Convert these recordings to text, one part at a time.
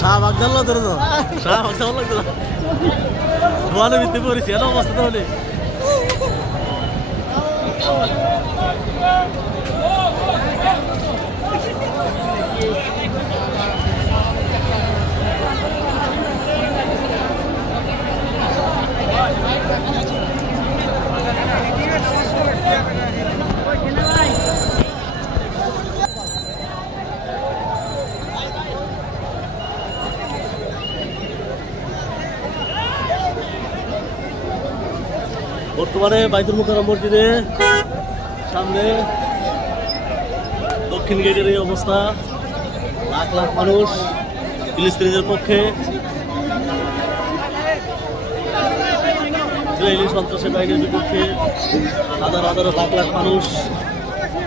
শাহবাগ জানলো তোর তো শাহবাগ যাওয়া লাগতো না দোয়ালে ভিত্তি করেছি এত অবস্থা তাহলে বর্তমানে বাইতুল মুকাররম মসজিদে সামনে দক্ষিণ গেটের এই অবস্থা। লাখ লাখ মানুষ ফিলিস্তিনিদের পক্ষে, ইসরায়েলি সন্ত্রাসী বাহিনীর বিপক্ষে হাজার হাজার লাখ লাখ মানুষ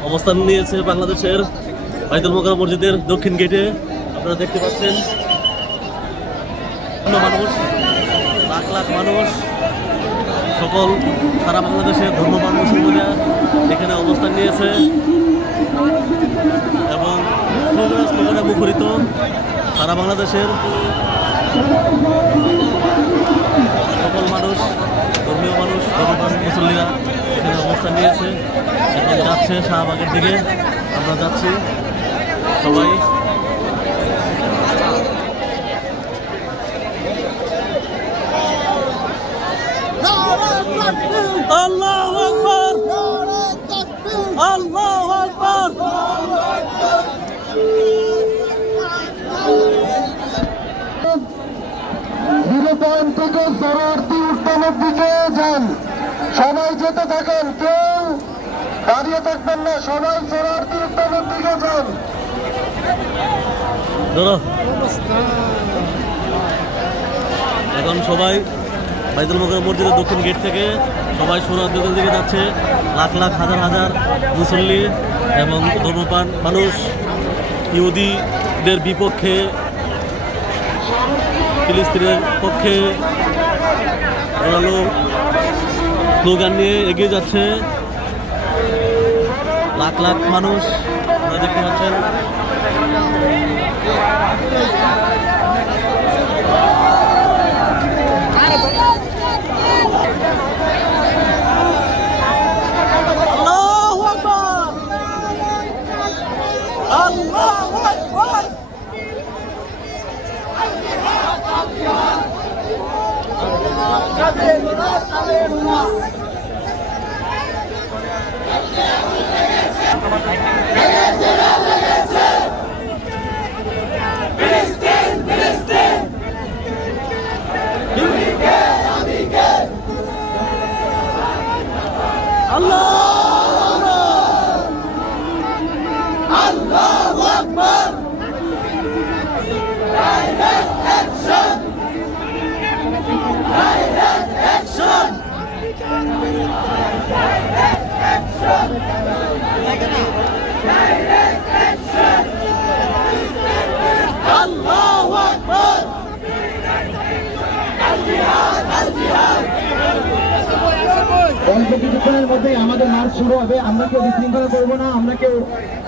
অবস্থান নিয়েছে বাংলাদেশের বাইতুল মুকাররম মসজিদের দক্ষিণ গেটে। আপনারা দেখতে পাচ্ছেন মানুষ, লাখ লাখ মানুষ, সকল সারা বাংলাদেশের ধর্মপ্রাণ মুসলমানরা এখানে অবস্থান নিয়েছে এবং স্লোগানে মুখরিত সারা বাংলাদেশের সকল মানুষ, ধর্মীয় মানুষ, ধর্মপ্রাণ মুসল্লিরা এখানে অবস্থান নিয়েছে। এখন যাচ্ছে শাহবাগের দিকে, আমরা যাচ্ছি সবাই। আল্লাহু আকবার, আল্লাহু আকবার। বিরোধন থেকে শরণার্থী উত্থানের দিকে যান, সবাই যেতে থাকেন, কেউ দাঁড়িয়ে থাকবেন না, সবাই শরণার্থী উত্থানের দিকে যান। এখন সবাই বাইতুল মুকাররম মসজিদের দক্ষিণ গেট থেকে সবাই শরণার্থীদের দিকে যাচ্ছে। লাখ লাখ হাজার হাজার মুসল্লি এবং ধর্মপ্রাণ মানুষ ইহুদিদের বিপক্ষে, ফিলিস্তিনের পক্ষে স্লোগান নিয়ে এগিয়ে যাচ্ছে। লাখ লাখ মানুষ আপনারা দেখতে পাচ্ছেন। অল্প কিছুক্ষণের মধ্যেই আমাদের মার্চ শুরু হবে। আমরা কেউ বিশৃঙ্খলা করবো না, আমরা কেউ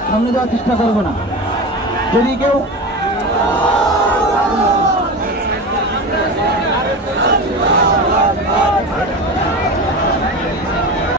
সামনে যাওয়ার চেষ্টা করবো না। যদি কেউ